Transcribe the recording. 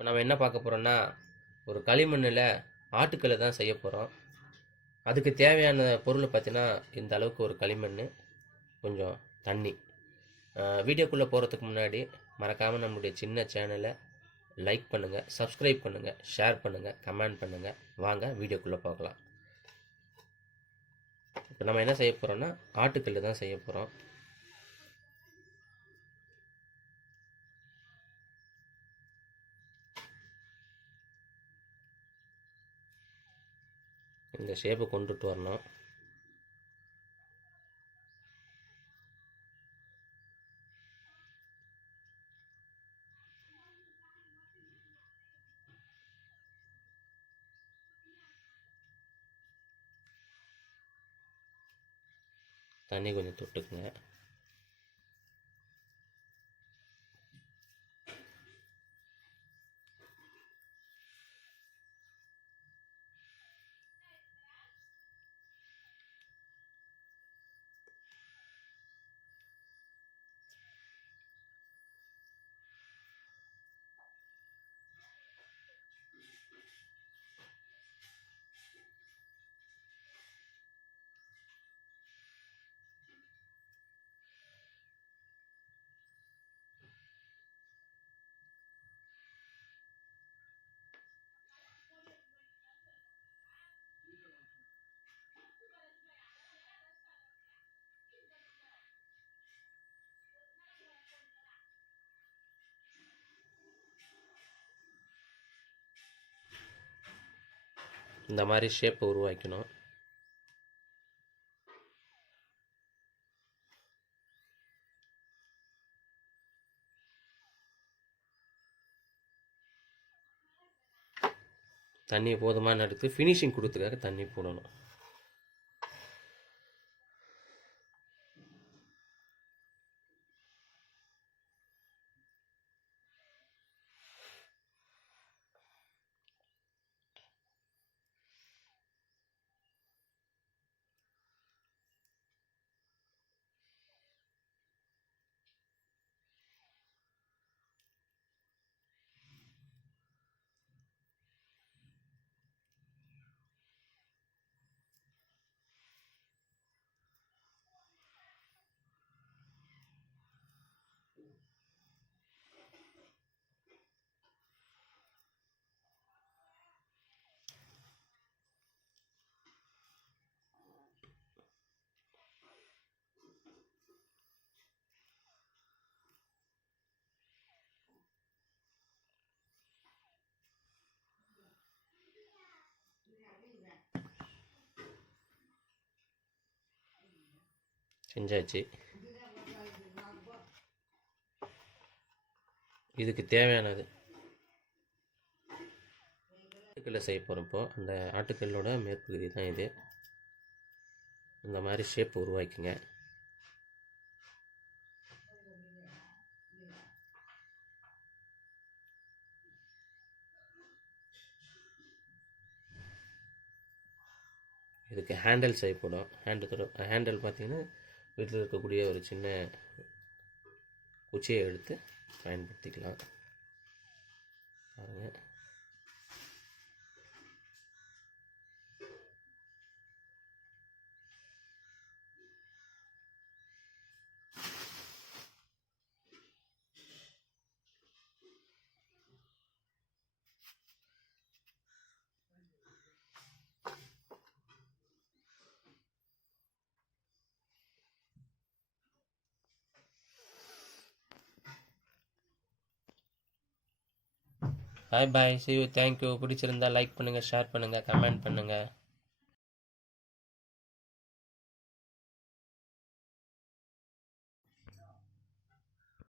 இப்போ நம்ம என்ன பார்க்க போகிறோம்னா, ஒரு களிமண்ணில் ஆட்டுக்கல்லை தான் செய்ய போகிறோம். அதுக்கு தேவையான பொருள் பார்த்தீங்கன்னா, இந்த அளவுக்கு ஒரு களிமண், கொஞ்சம் தண்ணி. வீடியோக்குள்ளே போகிறதுக்கு முன்னாடி மறக்காமல் நம்மளுடைய சின்ன சேனலை லைக் பண்ணுங்கள், சப்ஸ்கிரைப் பண்ணுங்கள், ஷேர் பண்ணுங்கள், கமெண்ட் பண்ணுங்கள். வாங்க வீடியோக்குள்ளே பார்க்கலாம். இப்போ நம்ம என்ன செய்ய போகிறோம்னா, ஆட்டுக்கல் தான் செய்ய போகிறோம். இந்த ஷேப்பை கொண்டுட்டு வரணும். தண்ணி கொஞ்சம் தொட்டுக்குங்க. இந்த மாதிரி ஷேப்பை உருவாக்கணும். தண்ணி போதுமான எடுத்து ஃபினிஷிங் கொடுத்துக்காக தண்ணி போடணும். செஞ்சாச்சு. இதுக்கு தேவையானது ஆட்டுக்கல்லை செய்ய போகிறப்போ அந்த ஆட்டுக்கல்லோட மேற்பகுதி தான் இது. இந்த மாதிரி ஷேப் உருவாக்கிங்க. இதுக்கு ஹேண்டில் செய்யப்படும். ஹேண்டில் பார்த்தீங்கன்னா வீட்டில் இருக்கக்கூடிய ஒரு சின்ன குச்சியை எடுத்து பயன்படுத்திக்கலாம். பாருங்கள். பாய் பாய், see you, தேங்க்யூ. பிடிச்சிருந்தா லைக் பண்ணுங்கள், ஷேர் பண்ணுங்கள், கமெண்ட் பண்ணுங்கள்.